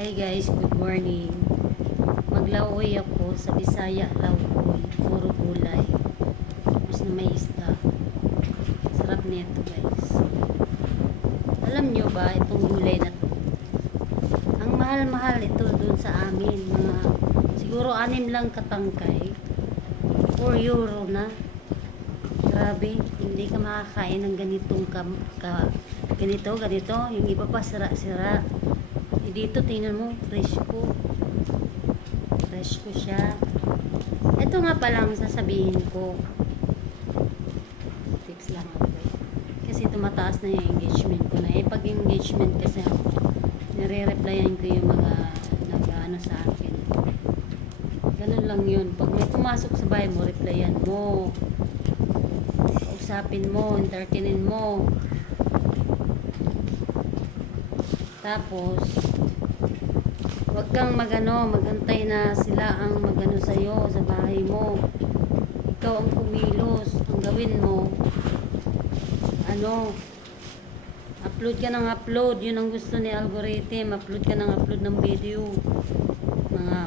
Hi guys, good morning. Maglaoy ako sa Bisaya, laoy, puro gulay. Tapos na may isda. Sarap nito guys. Alam nyo ba itong gulay na to? Ang mahal-mahal ito dun sa amin. Mga, siguro 6 lang katangkay. 4 euro na. Grabe, hindi ka makakain ng ganitong ganito. Yung iba pa sira-sira. Dito tingnan mo, fresh ko siya. Ito nga palang sasabihin ko, fix lang ako kasi tumataas na yung engagement ko na pag engagement kasi nire-replyan ko yung mga nag-ano sa akin, ganun lang yun. Pag may pumasok sa bahay mo, replyan mo, kausapin mo, entertainin mo. Tapos wag kang magantay na sila ang magano sa'yo sa bahay mo. Ikaw ang kumilos. Ang gawin mo, upload ka ng upload. Yun ang gusto ni algorithm. Upload ka ng upload ng video. Mga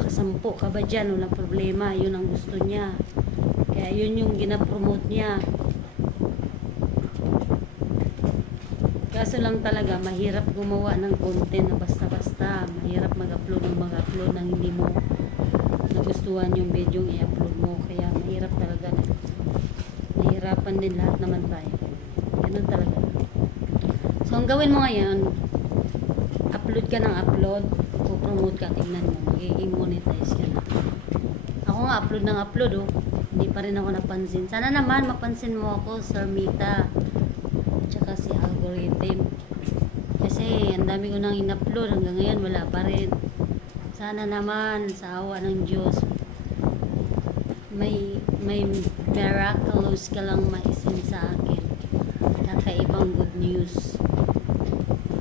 kasampo ka ba dyan, walang problema. Yun ang gusto niya. Kaya yun yung ginapromote niya. Kaso lang talaga, mahirap gumawa ng content na basta-basta. Mahirap mag-upload ng mag-upload nang hindi mo nagustuhan yung video yung i-upload mo. Kaya mahirap talaga. Nahihirapan din lahat naman tayo. Ganun talaga. So, ang gawin mo ngayon, upload ka ng upload, promote ka, tingnan mo, magiging monetize ka na. Ako nga, upload ng upload, oh. Hindi pa rin ako napansin. Sana naman, mapansin mo ako, Sir Mita. Tsaka si algorithm. Kasi ang dami ko nang in-upload hanggang ngayon wala pa rin. Sana naman sa awa ng Diyos may miraculous ka lang maisin sa akin. Kakaibang good news.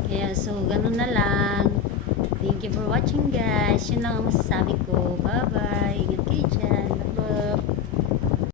Kaya so ganun na lang. Thank you for watching guys. Yun lang ang masasabi ko. Bye bye. Ingat kayo dyan. Love.